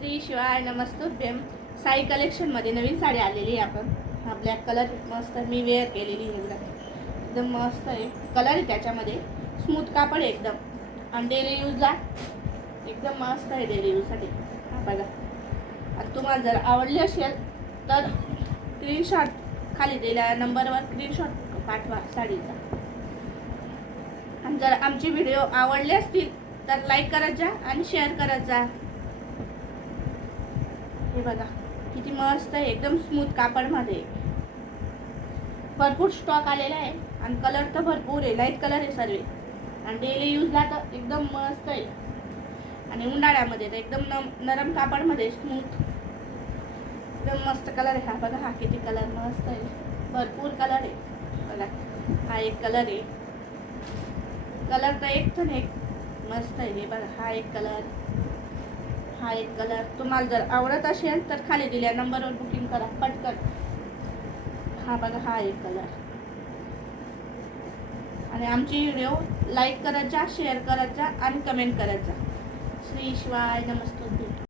श्री शिवाय नमस्तुभ्यम. साई कलेक्शन मध्ये नवीन साडी आलेली आहे. आपण हा ब्लॅक कलर मस्त मी वेअर केलेली आहे. एकदम मस्त आहे कलर आहे. त्याच्यामध्ये स्मूथ कापड आहे एकदम आणि डेली यूजला एकदम मस्त आहे. डेली यूजसाठी हा बघा. आणि तुम्हाला जर आवडली असेल तर स्क्रीनशॉट खाली दिलेल्या नंबरवर स्क्रीनशॉट पाठवा साडीचा. आणि जर आमचे व्हिडिओ आवडले असतील तर लाईक करत जा आणि शेअर करत जा. हे बघा किती मस्त आहे. एकदम स्मूथ कापडमध्ये भरपूर स्टॉक आलेला आहे आणि कलर तर भरपूर आहे. लाईट कलर आहे सर्व आणि डेली यूजला तर एकदम मस्त आहे. आणि उन्हाळ्यामध्ये तर एकदम नरम कापडमध्ये स्मूथ एकदम मस्त कलर आहे. हा बघा हा किती कलर मस्त आहे. भरपूर कलर आहे बघा. हा एक कलर आहे. कलर तर एक तर एक मस्त आहे. हे बघा हा एक कलर, हा एक कलर. तुम्हाला जर आवडत असेल तर खाली दिल्या नंबरवर बुकिंग करा पटकन. हा बघा हा एक कलर. आणि आमची व्हिडिओ लाईक करत जा, शेअर करत जा आणि कमेंट करत जा. श्री शिवाय नमस्तुभ्यम.